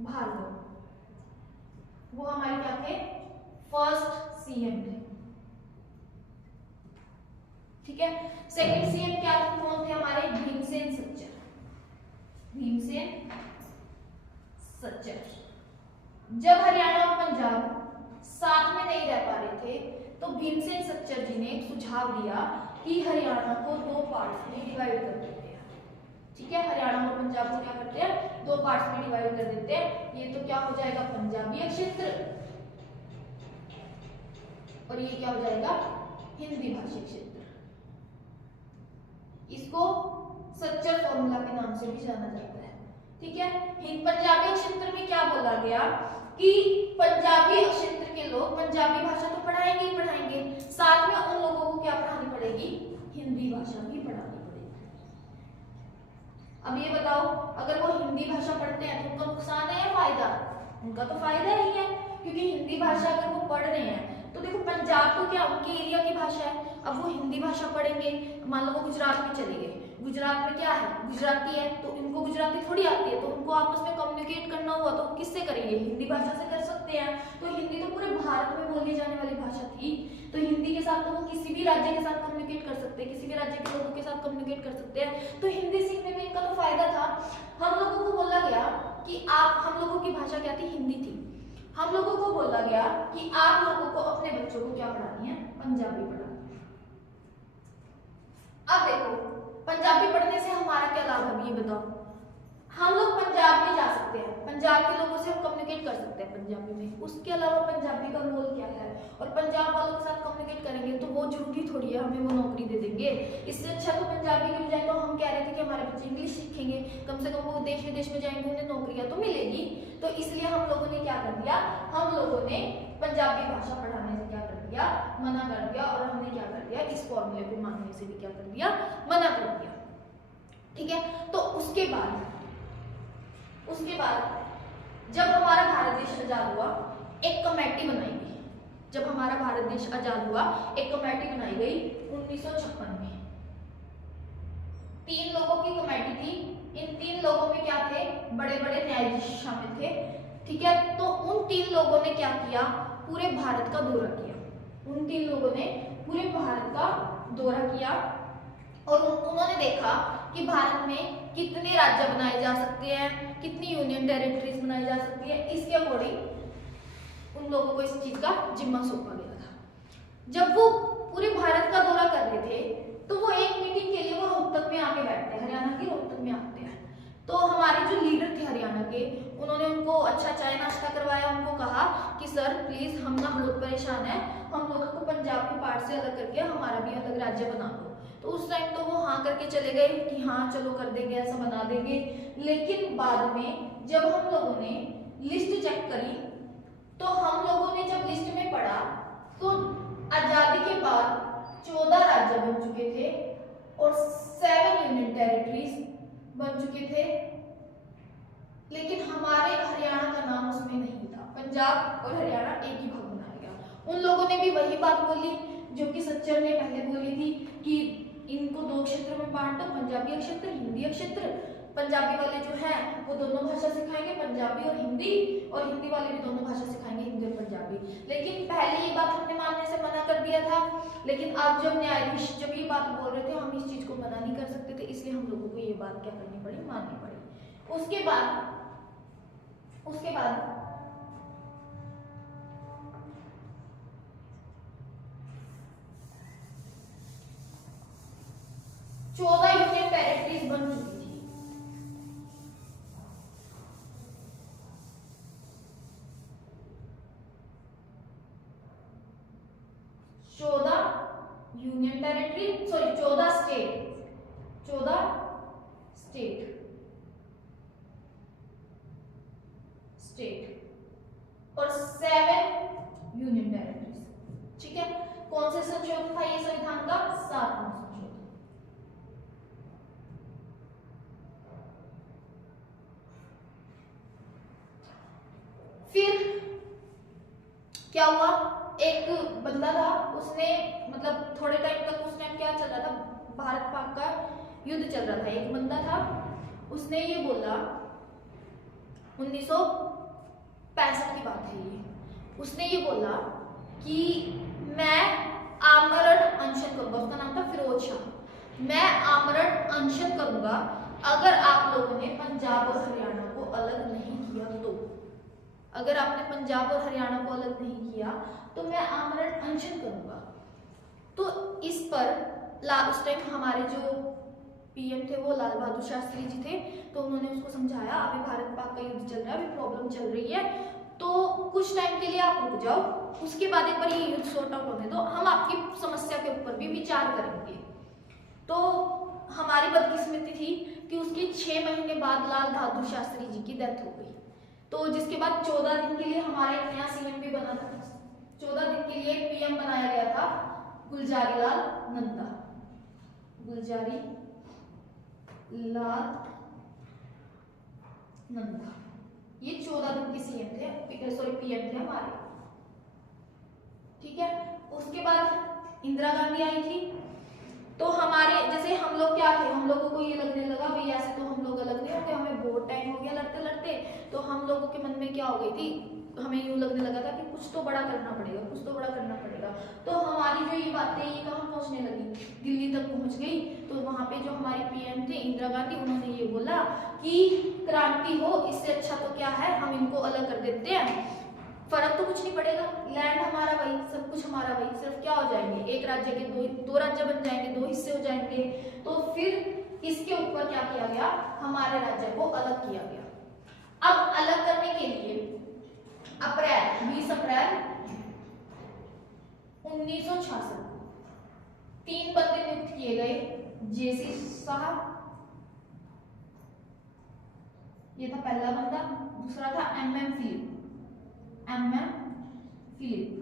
भार्गव, वो हमारे क्या थे, फर्स्ट सीएम थे। ठीक है, सेकंड सीएम क्या थे, कौन थे हमारे, भीमसेन सच्चर। भीमसेन सच्चर। जब हरियाणा और पंजाब साथ में नहीं रह पा रहे थे तो भीमसेन सच्चर जी ने एक सुझाव दिया कि हरियाणा को दो पार्ट्स में डिवाइड कर देते हैं। ठीक है, हरियाणा और पंजाब को क्या करते हैं, दो पार्ट्स में डिवाइड कर देते हैं। ये तो क्या हो जाएगा, पंजाबी क्षेत्र, और ये क्या हो जाएगा, हिंदी भाषी क्षेत्र। इसको सच्चर फॉर्मूला के नाम से भी जाना जाता है। ठीक है, पंजाबी क्षेत्र में क्या बोला गया कि पंजाबी क्षेत्र के लोग पंजाबी भाषा तो पढ़ाएंगे ही पढ़ाएंगे, साथ में उन लोगों को क्या पढ़ानी पड़ेगी, हिंदी भाषा भी पढ़ानी पड़ेगी। अब ये बताओ, अगर वो हिंदी भाषा पढ़ते हैं तो उनका नुकसान है या फायदा, उनका तो फायदा ही है, क्योंकि हिंदी भाषा अगर वो पढ़ रहे हैं तो देखो पंजाब तो क्या उनके एरिया की भाषा है, अब वो हिंदी भाषा पढ़ेंगे, मान लो वो गुजरात में चले गए, गुजरात में क्या है, गुजराती है, तो इनको गुजराती थोड़ी आती है, तो उनको आपस में कम्युनिकेट करना हुआ तो किससे करेंगे, हिंदी भाषा से कर सकते हैं। तो हिंदी तो पूरे भारत में बोली जाने वाली भाषा थी, तो हिंदी के साथ तो वो किसी भी राज्य के साथ कम्युनिकेट कर सकते हैं, किसी भी राज्य के लोगों के साथ कम्युनिकेट कर सकते हैं, तो हिंदी सीखने में इनका तो फायदा था। हम लोगों को बोला गया कि आप, हम लोगों की भाषा क्या थी, हिंदी थी, हम लोगों को बोला गया कि आप लोगों को अपने बच्चों को क्या पढ़ानी है, पंजाबी पढ़ानी है। अब देखो पंजाबी पढ़ने से हमारा क्या लाभ है, ये बताओ। हम लोग पंजाब में जा सकते हैं, पंजाब के लोगों से हम कम्युनिकेट कर सकते हैं पंजाबी में, उसके अलावा पंजाबी का रोल क्या है, और पंजाब वालों के साथ कम्युनिकेट करेंगे तो वो जरूरी थोड़ी है हमें वो नौकरी दे देंगे। इससे अच्छा तो पंजाबी की बजाय तो हम कह रहे थे कि हमारे बच्चे इंग्लिश सीखेंगे, कम से कम वो देश विदेश में जाएंगे, उन्हें नौकरियां तो मिलेगी। तो इसलिए हम लोगों ने क्या कर दिया, हम लोगों ने पंजाबी भाषा पढ़ाने से क्या कर दिया, मना कर दिया, और हमने क्या कर दिया, इस फॉर्मूले को मानने से भी क्या कर दिया, मना कर दिया। ठीक है, तो उसके बाद जब हमारा भारत देश आजाद हुआ, एक कमेटी बनाई गई। जब हमारा भारत देश आजाद हुआ, एक कमेटी बनाई गई 1956 में। 3 लोगों की कमेटी थी, इन 3 लोगों में क्या थे, बड़े बड़े न्यायाधीश शामिल थे। ठीक है, तो उन 3 लोगों ने क्या किया, पूरे भारत का दौरा किया। उन 3 लोगों ने पूरे भारत का दौरा किया और उन्होंने देखा कि भारत में कितने राज्य बनाए जा सकते हैं, कितनी यूनियन टेरिटरीज बनाई जा सकती है, इसके अकॉर्डिंग उन लोगों को इस चीज का जिम्मा सौंपा गया था। जब वो पूरे भारत का दौरा कर रहे थे तो वो एक मीटिंग के लिए वो रोहतक में आके बैठते हैं, हरियाणा के रोहतक में आते हैं। तो हमारे जो लीडर थे हरियाणा के, उन्होंने उनको अच्छा चाय नाश्ता करवाया, उनको कहा कि सर प्लीज हम ना बहुत परेशान है, हम लोगों को पंजाब के पार्ट से अलग करके हमारा भी अलग राज्य बना दो। तो उस टाइम तो वो हाँ करके चले गए कि हाँ चलो कर देंगे, ऐसा बना देंगे। लेकिन बाद में जब हम लोगों ने लिस्ट चेक करी तो हम लोगों ने जब लिस्ट में पढ़ा तो आजादी के बाद 14 राज्य बन चुके थे और 7 यूनियन टेरिटरीज बन चुके थे, लेकिन हमारे हरियाणा का नाम उसमें नहीं था। पंजाब और हरियाणा एक ही भाग बनाया गया। उन लोगों ने भी वही बात बोली जो कि सच्चर ने पहले बोली थी कि इनको 2 क्षेत्रों में बांटो, पंजाबी क्षेत्र, हिंदी क्षेत्र। पंजाबी वाले जो हैं वो दोनों भाषा सिखाएंगे, पंजाबी और हिंदी, और हिंदी वाले भी दोनों भाषा सिखाएंगे, हिंदी और पंजाबी। लेकिन पहले ये बात हमने मानने से मना कर दिया था, लेकिन अब जब न्यायाधीश जब ये बात बोल रहे थे, हम इस चीज को मना नहीं कर सकते थे, इसलिए हम लोगों को ये बात क्या करनी पड़ी, माननी पड़ी। उसके बाद 14 यूनियन टेरिटरीज बन चुकी थी। यूनियन टेरिटरी, सॉरी 14 स्टेट और 7 यूनियन टेरिटरीज। ठीक है, कौन से संशोधन था ये संविधान का? 7वां संशोधन। फिर क्या हुआ, एक बंदा था, उसने मतलब थोड़े टाइम तक उस टाइम क्या चल रहा था, भारत पाक का युद्ध चल रहा था। एक बंदा था, उसने ये बोला, 1965 की बात है ये। उसने ये बोला कि मैं आमरण अनशन करूंगा, उसका नाम था फिरोज शाह, मैं आमरण अनशन करूंगा अगर आप लोगों ने पंजाब और हरियाणा को अलग नहीं किया तो। अगर आपने पंजाब और हरियाणा को अलग नहीं किया तो मैं आमरण अनशन करूंगा। तो इस पर उस टाइम हमारे जो पीएम थे वो लाल बहादुर शास्त्री जी थे, तो उन्होंने उसको समझाया अभी भारत पाक का युद्ध चल रहा है, अभी प्रॉब्लम चल रही है, तो कुछ टाइम के लिए आप रुक जाओ, उसके बाद एक बार ये युद्ध सॉर्ट आउट होने दो, हम आपकी समस्या के ऊपर भी विचार करेंगे। तो हमारी बदकिस्मती थी कि उसके 6 महीने बाद लाल बहादुर शास्त्री जी की डेथ हो गई। तो जिसके बाद 14 दिन के लिए हमारा एक नया सीएम भी बना था, 14 दिन के लिए पीएम बनाया गया था गुलजारी लाल नंदा। गुलजारी लाल नंदा ये 14 दिन के सीएम थे, सॉरी पीएम थे हमारे। ठीक है, उसके बाद इंदिरा गांधी आई थी। तो हमारे जैसे हम लोग क्या थे, हम लोगों को ये लगने लगा भाई ऐसे तो हम लोग अलग नहीं होंगे, हमें बहुत टाइम हो गया लड़ते लड़ते, तो हम लोगों के मन में क्या हो गई थी, हमें यूं लगने लगा था कि कुछ तो बड़ा करना पड़ेगा, कुछ तो बड़ा करना पड़ेगा। तो हमारी जो ये बातें ये कहाँ पहुंचने लगी, दिल्ली तक पहुंच गई। तो वहां पे जो हमारी पीएम थे इंदिरा गांधी, उन्होंने ये बोला कि क्रांति हो, इससे अच्छा तो क्या है हम इनको अलग कर देते हैं, फर्क तो कुछ नहीं पड़ेगा, लैंड हमारा वही, सब कुछ हमारा वही, सिर्फ क्या हो जाएंगे एक राज्य के दो राज्य बन जाएंगे, 2 हिस्से हो जाएंगे। तो फिर इसके ऊपर क्या किया गया, हमारे राज्य को अलग किया गया। अब अलग करने के लिए 20 अप्रैल 1966 3 बंदे नियुक्त किए गए, जेसी साहब, ये था पहला बंदा, दूसरा था MM फिलिप।